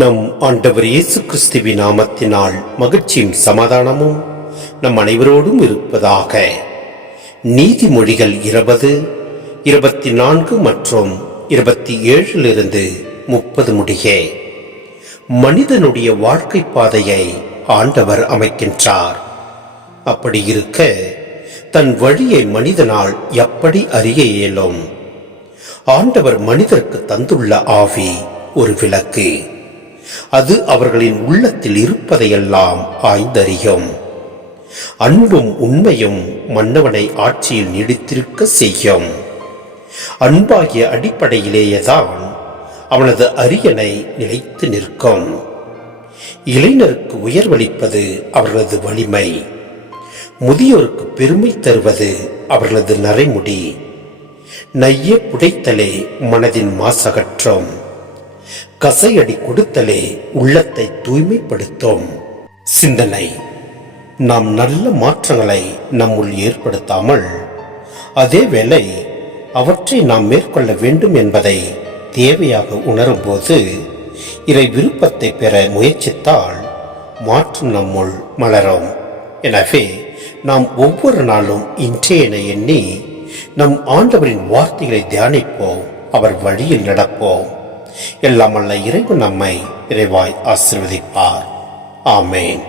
நம் ஆண்டவர் இயேசு கிறிஸ்துவின் நாமத்தினால் மகிழ்ச்சியும் சமாதானமும் நம் அனைவரோடும் இருப்பதாக. நீதிமொழிகள் இருபது இருபத்தி நான்கு மற்றும் இருபத்தி ஏழிலிருந்து முப்பது முடிய மனிதனுடைய வாழ்க்கை பாதையை ஆண்டவர் அமைக்கின்றார். அப்படி இருக்க தன் வழியை மனிதனால் எப்படி அறிய இயலும்? ஆண்டவர் மனிதருக்கு தந்துள்ள ஆவி ஒரு விளக்கு. அது அவர்களின் உள்ளத்தில் இருப்பதையெல்லாம் ஆய்ந்தறியும். அன்பும் உண்மையும் மன்னவனை ஆட்சியில் நீடித்திருக்க செய்யும். அன்பாகிய அடிப்படையிலேயேதான் அவனது அரியணை நிலைத்து நிற்கும். இளைஞருக்கு உயர்வளிப்பது அவர்களது வலிமை. முதியோருக்கு பெருமை தருவது அவர்களது நரைமுடி. நைய புடைத்தலே மனதின் மாசகற்றம். கசையடி கொடுத்தலே உள்ளத்தை தூய்மைப்படுத்தும். சிந்தனை. நாம் நல்ல மாற்றங்களை நம்முள் ஏற்படுத்தாமல் அதேவேளை அவற்றை நாம் மேற்கொள்ள வேண்டும் என்பதை தேவையாக உணரும்போது இறை விருப்பத்தை பெற முயற்சித்தால் மாற்றம் நம்முள் மலரும். எனவே நாம் ஒவ்வொரு நாளும் இன்றையன எண்ணி நம் ஆண்டவரின் வார்த்தைகளை தியானிப்போம் அவர் வழியில் நடப்போம். எல்லாம் அல்ல இறைவன் நம்மை இறைவாய் ஆசிர்வதிப்பார். ஆமேன்.